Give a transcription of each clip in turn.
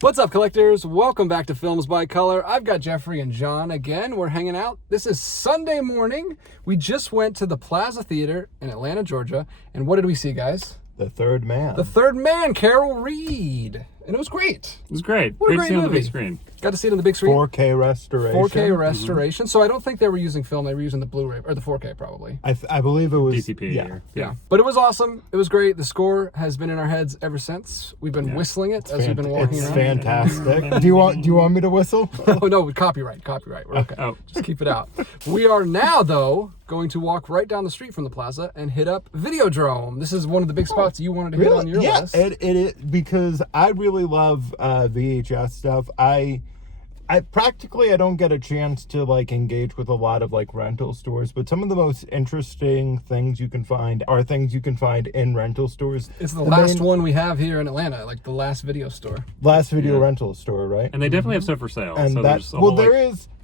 What's up, collectors? Welcome back to Films by Color. I've got Jeffrey and John again. We're hanging out. This is Sunday morning. We just went to the Plaza Theater in Atlanta, Georgia. And what did we see, guys? The Third Man. The Third Man, Carol Reed. And it was great. It was great. What a Great great to see it on the movie. big screen. Got to see it on the big screen. 4K restoration. 4K restoration. So I don't think they were using film. They were using the Blu-ray, or the 4K probably. I believe it was DCP. Yeah. But it was awesome. It was great. The score has been in our heads ever since. We've been whistling it as we've been walking It's around. fantastic. Do you want me to whistle? Oh, no, copyright. We're okay. Oh. Just keep it out. We are now, though, going to walk right down the street from the plaza and hit up Videodrome. This is one of the big spots you wanted to hit on your list. It because I really love VHS stuff. I practically I don't get a chance to like engage with a lot of like rental stores, but some of the most interesting things you can find are things you can find in rental stores. It's the last one we have here in Atlanta, like the last video store. Last video rental store, right? And they definitely have stuff for sale. And so that there's a whole,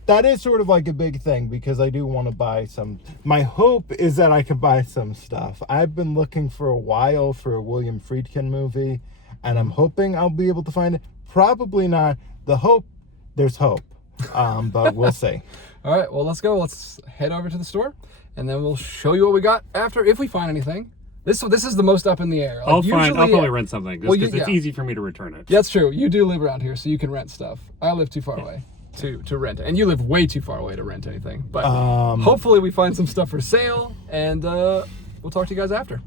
that is sort of like a big thing because I do want to buy some. My hope is that I can buy some stuff. I've been looking for a while for a William Friedkin movie, and I'm hoping I'll be able to find it. Probably not. There's hope, but we'll see. All right, well, let's go. Let's head over to the store, and then we'll show you what we got after, if we find anything. This is the most up in the air. Like, I'll probably rent something just because it's easy for me to return it. That's true. You do live around here, so you can rent stuff. I live too far away to rent, and you live way too far away to rent anything. But hopefully we find some stuff for sale, and we'll talk to you guys after.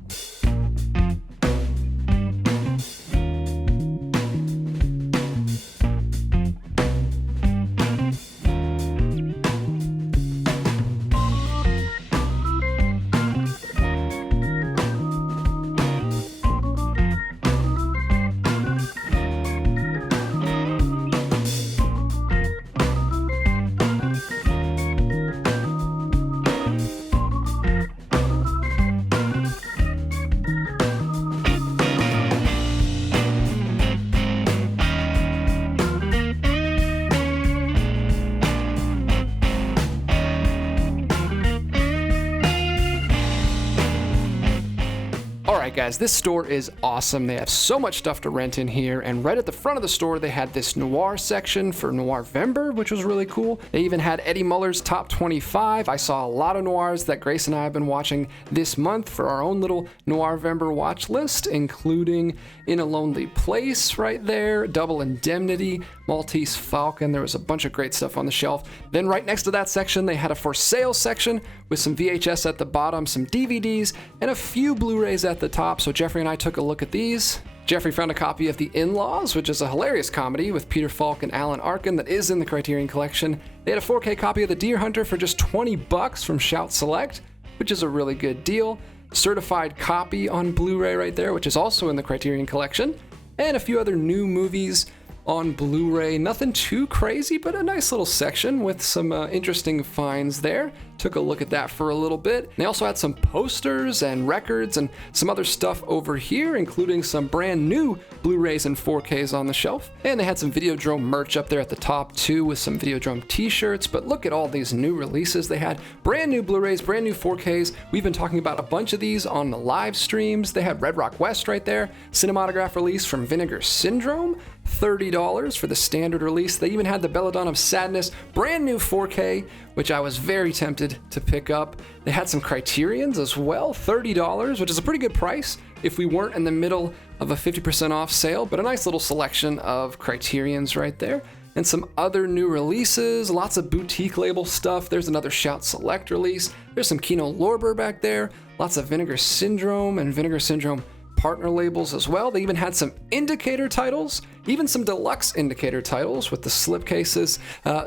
Alright guys, this store is awesome. They have so much stuff to rent in here, and right at the front of the store they had this noir section for Noirvember, which was really cool. They even had Eddie Muller's Top 25. I saw a lot of noirs that Grace and I have been watching this month for our own little Noirvember watch list, including In a Lonely Place right there, Double Indemnity, Maltese Falcon. There was a bunch of great stuff on the shelf. Then right next to that section they had a for sale section with some VHS at the bottom, some DVDs, and a few Blu-rays at the top. So Jeffrey and I took a look at these. Jeffrey found a copy of The In-Laws, which is a hilarious comedy with Peter Falk and Alan Arkin that is in the Criterion Collection. They had a 4K copy of The Deer Hunter for just $20 from Shout Select, which is a really good deal. Certified copy on Blu-ray right there, which is also in the Criterion Collection. And a few other new movies on Blu-ray. Nothing too crazy, but a nice little section with some interesting finds there. Took a look at that for a little bit. They also had some posters and records and some other stuff over here, including some brand new Blu-rays and 4Ks on the shelf. And they had some Videodrome merch up there at the top too, with some Videodrome t-shirts. But look at all these new releases they had. Brand new Blu-rays, brand new 4Ks. We've been talking about a bunch of these on the live streams. They had Red Rock West right there. Cinematograph release from Vinegar Syndrome. $30 for the standard release. They even had the Belladonna of Sadness, brand new 4K, which I was very tempted to pick up. They had some Criterions as well, $30, which is a pretty good price if we weren't in the middle of a 50% off sale, but a nice little selection of Criterions right there. And some other new releases, lots of boutique label stuff. There's another Shout Select release. There's some Kino Lorber back there, lots of Vinegar Syndrome and Vinegar Syndrome partner labels as well. They even had some indicator titles, even some deluxe indicator titles with the slipcases.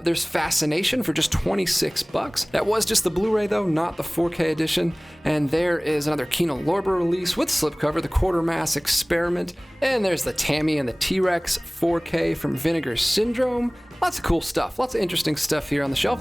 There's Fascination for just $26. That was just the Blu-ray though, not the 4K edition. And there is another Kino Lorber release with slipcover, the Quartermass Experiment. And there's the Tammy and the T-Rex 4K from Vinegar Syndrome. Lots of cool stuff, lots of interesting stuff here on the shelf.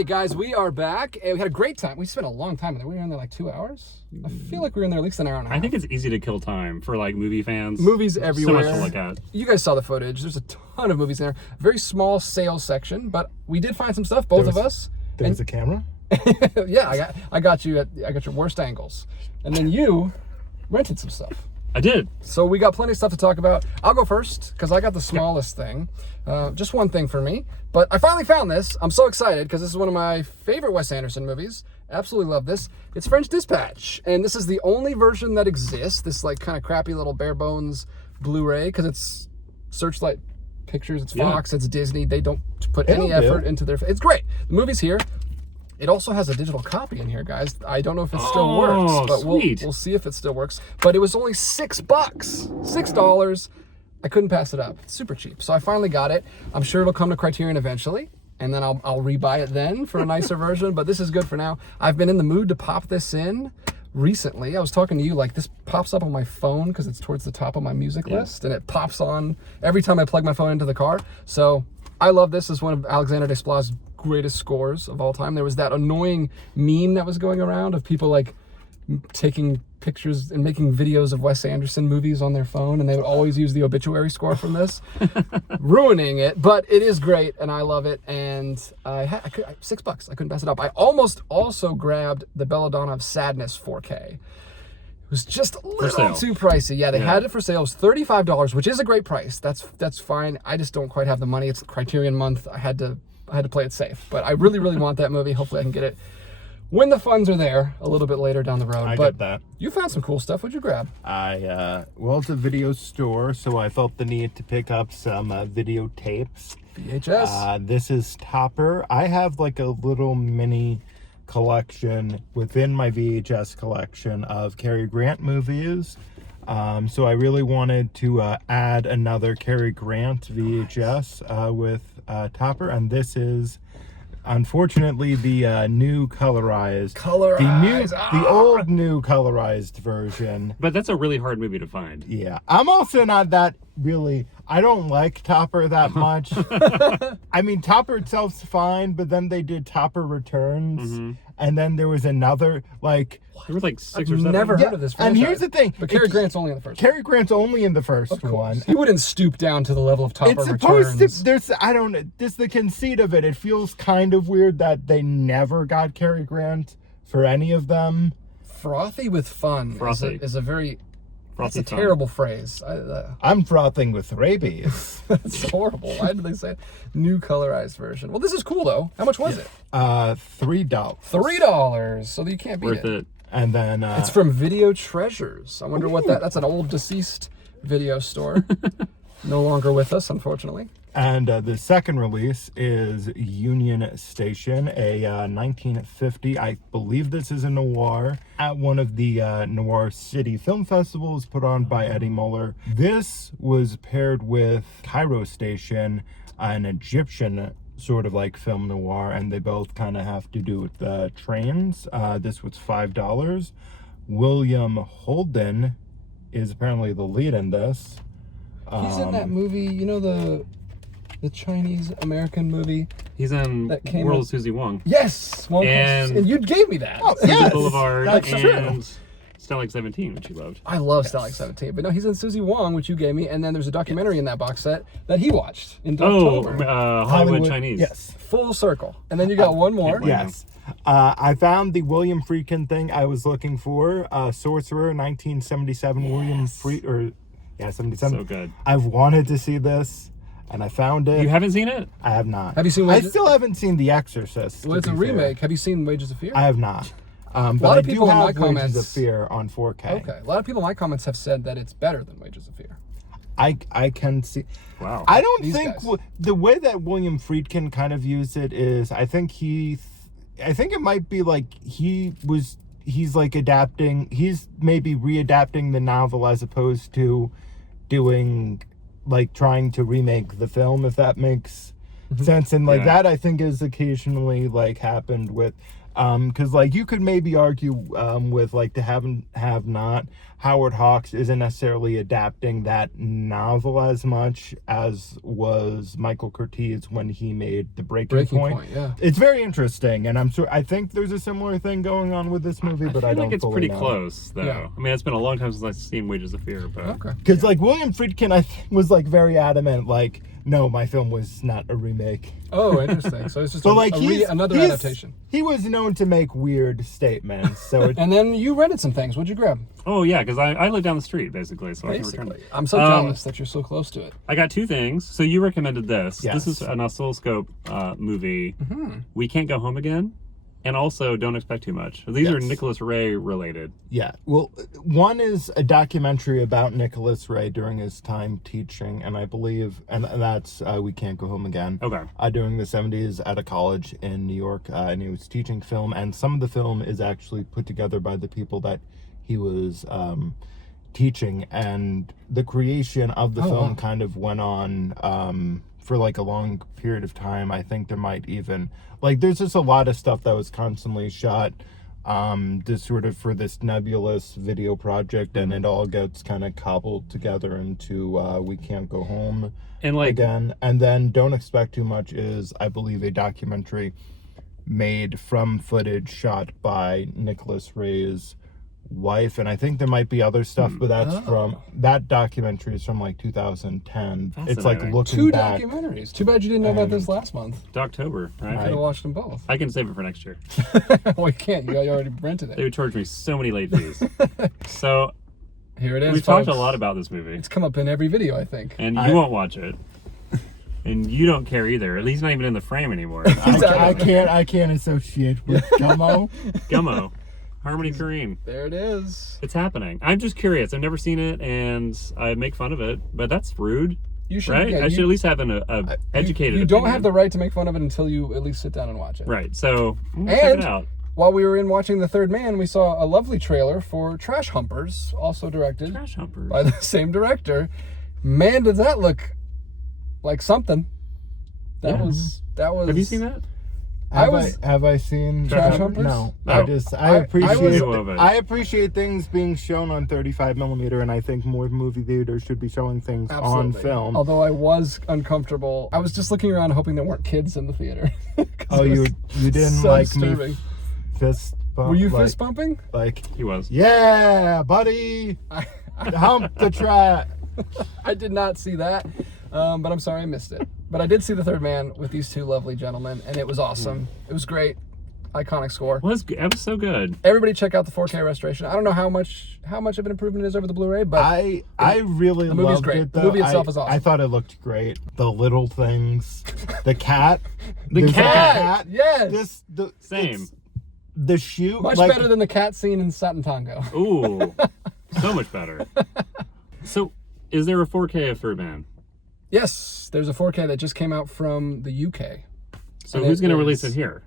right, guys, we are back. And we had a great time. We spent a long time in there. We were in there like 2 hours. I feel like we were in there at least an hour and a half. I think it's easy to kill time for like movie fans. Movies everywhere. So much to look at. You guys saw the footage. There's a ton of movies in there. Very small sales section, but we did find some stuff, both of us. There's a camera? Yeah, I got your worst angles. And then you rented some stuff. I did. So we got plenty of stuff to talk about. I'll go first because I got the smallest thing. Just one thing for me. But I finally found this. I'm so excited because this is one of my favorite Wes Anderson movies. Absolutely love this. It's French Dispatch. And this is the only version that exists. This like kind of crappy little bare bones Blu-ray because it's Searchlight Pictures. It's Fox. It's Disney. They don't put any effort into their... It's great. The movie's here. It also has a digital copy in here, guys. I don't know if it still works, but we'll see if it still works. But it was only $6. $6. I couldn't pass it up. It's super cheap. So I finally got it. I'm sure it'll come to Criterion eventually, and then I'll rebuy it then for a nicer version, but this is good for now. I've been in the mood to pop this in recently. I was talking to you, like this pops up on my phone because it's towards the top of my music list, and it pops on every time I plug my phone into the car. So I love this. It's one of Alexander Desplat's greatest scores of all time. There was that annoying meme that was going around of people like taking pictures and making videos of Wes Anderson movies on their phone, and they would always use the obituary score from this, ruining it. But it is great, and I love it. And $6. I couldn't pass it up. I almost also grabbed the Belladonna of Sadness 4K. It was just a little too pricey. Yeah, they had it for sale. It was $35, which is a great price. That's fine. I just don't quite have the money. It's Criterion month. I had to play it safe, but I really want that movie. Hopefully I can get it when the funds are there a little bit later down the road. I get that. You found some cool stuff. What'd you grab? Well, it's a video store, so I felt the need to pick up some videotapes. VHS. This is Topper. I have like a little mini collection within my VHS collection of Cary Grant movies. So I really wanted to add another Cary Grant VHS with Topper, and this is unfortunately the new colorized, the old new colorized version. But that's a really hard movie to find. Yeah, I'm also not that really. I don't like Topper that much. I mean, Topper itself's fine, but then they did Topper Returns, and then there was another like. There were like 6 or 7. Never heard of this franchise. And here's the thing. But Cary Grant's only in the first one. Cary Grant's only in the first one. He wouldn't stoop down to the level of Topper Returns. It's supposed to, I don't know, this the conceit of it. It feels kind of weird that they never got Cary Grant for any of them. Frothy with fun is a very... That's a fun. terrible phrase. I'm frothing with rabies. That's horrible. Why did they say new colorized version? Well, this is cool, though. How much was it? $3. $3. So you can't beat Worth it. And then... it's from Video Treasures. I wonder what that's an old deceased video store. No longer with us, unfortunately. And the second release is Union Station, a 1950, I believe this is a noir, at one of the Noir City Film Festivals put on by Eddie Muller. This was paired with Cairo Station, an Egyptian sort of like film noir, and they both kind of have to do with trains. This was $5. William Holden is apparently the lead in this. He's in that movie, you know, the Chinese American movie. He's in World of Susie Wong. Yes, and you gave me that. Oh, yes, Boulevard that's true. And Stalag 17, which you loved. I love Stalag 17, but no, he's in Susie Wong, which you gave me, and then there's a documentary in that box set that he watched in October. Hollywood Chinese. Yes. Full circle. And then you got one more. Yes. I found the William Friedkin thing I was looking for. Sorcerer, 1977. William Friedkin. Yeah, 77. So good. I've wanted to see this, and I found it. You haven't seen it? I have not. Have you seen I still haven't seen The Exorcist. Well, it's a remake. Have you seen Wages of Fear? I have not. But a lot of I people do in my have comments Wages of Fear on 4K. Okay. A lot of people in my comments have said that it's better than Wages of Fear. I can see. Wow. I don't These think guys. The way that William Friedkin kind of used it is, I think it might be like he's like adapting. He's maybe readapting the novel as opposed to doing like trying to remake the film, if that makes sense. And like that I think is occasionally like happened with Because like you could maybe argue with like the have not, Howard Hawks isn't necessarily adapting that novel as much as was Michael Curtiz when he made The Breaking Point. Yeah. It's very interesting, and I think there's a similar thing going on with this movie, but I don't like it's fully pretty know. close though. Yeah. I mean, it's been a long time since I've seen Wages of Fear, but Okay. Because like William Friedkin, I think, was like very adamant, like, no, my film was not a remake. Oh, interesting. So it's just But like another adaptation. He was known to make weird statements. So And then you rented some things. What'd you grab? oh yeah, because I live down the street basically, so I can return Basically. it. I'm so jealous that you're so close to it. I got two things. So you recommended this. Yes. This is an oscilloscope movie. Mm-hmm. We Can't Go Home Again, and also Don't Expect Too Much. These are Yes. Nicholas Ray related. yeah, well, one is a documentary about Nicholas Ray during his time teaching, and I believe, and that's We Can't Go Home Again. Okay. During the 70s at a college in New York, and he was teaching film, and some of the film is actually put together by the people that he was teaching, and the creation of the film kind of went on for like a long period of time. I think there might even, like, there's just a lot of stuff that was constantly shot this sort of for this nebulous video project, and it all gets kind of cobbled together into We Can't Go Home And like Again. And then Don't Expect Too Much is, I believe, a documentary made from footage shot by Nicholas Ray's wife, and I think there might be other stuff, but that's from that documentary is from like 2010. It's like Fascinating. looking Two back. documentaries. Too bad you didn't know about this last month. October, right? I could have watched them both. I can save it for next year. Well, you can't. You already rented They it. would charge me so many late fees. So Here it is, we've talked a folks. lot about this movie, It's come up in every video, I think. and you won't watch it, and you don't care either. At least not even in the frame anymore. I can't associate with Gummo. Gummo, Harmony Korine. There it is. It's happening. I'm just curious. I've never seen it, and I make fun of it, but that's rude, You should. right? Yeah, I should at least have an educated. You don't opinion. have the right to make fun of it until you at least sit down and watch it. Right. So check And it out. while we were in watching The Third Man, we saw a lovely trailer for Trash Humpers, also directed Trash Humpers. by the same director. Man, does that look like something? That Yeah. was. Have you seen that? Have I seen Trash Humpers? No. No. I appreciate knew of it. I appreciate things being shown on 35mm, and I think more movie theaters should be showing things on Absolutely. film. Although I was uncomfortable. I was just looking around hoping there weren't kids in the theater. 'Cause Oh, it you was didn't so like disturbing. me fist bump? Were you like, fist bumping? Like, He was. yeah, buddy, hump the track. I did not see that, but I'm sorry I missed it. But I did see The Third Man with these two lovely gentlemen, and it was awesome. It was great. Iconic score. It was so good. Everybody check out the 4K restoration. I don't know how much of an improvement it is over the Blu-ray, but I really the movie's loved great. it. The Though. movie itself is awesome. I thought it looked great. The little things, the cat, The There's a cat! Yes! Same. The shoe, Much like, better than the cat scene in Satin Tango. Ooh, so much better. So, is there a 4K of Third Man? Yes, there's a 4K that just came out from the UK. So And who's it going to release is- it here?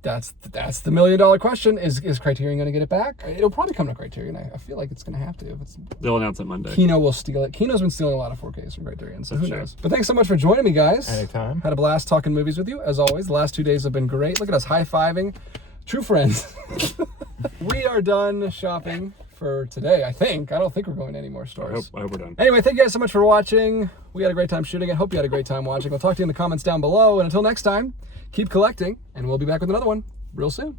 That's the $1 million question. Is Criterion going to get it back? It'll probably come to Criterion. I feel like it's going to have to. If it's They'll announce it Monday. Kino will steal it. Kino's been stealing a lot of 4Ks from Criterion, so who Sure. knows? But thanks so much for joining me, guys. Anytime. Had a blast talking movies with you, as always. The last 2 days have been great. Look at us high-fiving. True friends. We are done shopping for today, I think. I don't think we're going to any more stores. I hope we're done. Anyway, thank you guys so much for watching. We had a great time shooting it. Hope you had a great time watching. We'll talk to you in the comments down below. And until next time, keep collecting, and we'll be back with another one real soon.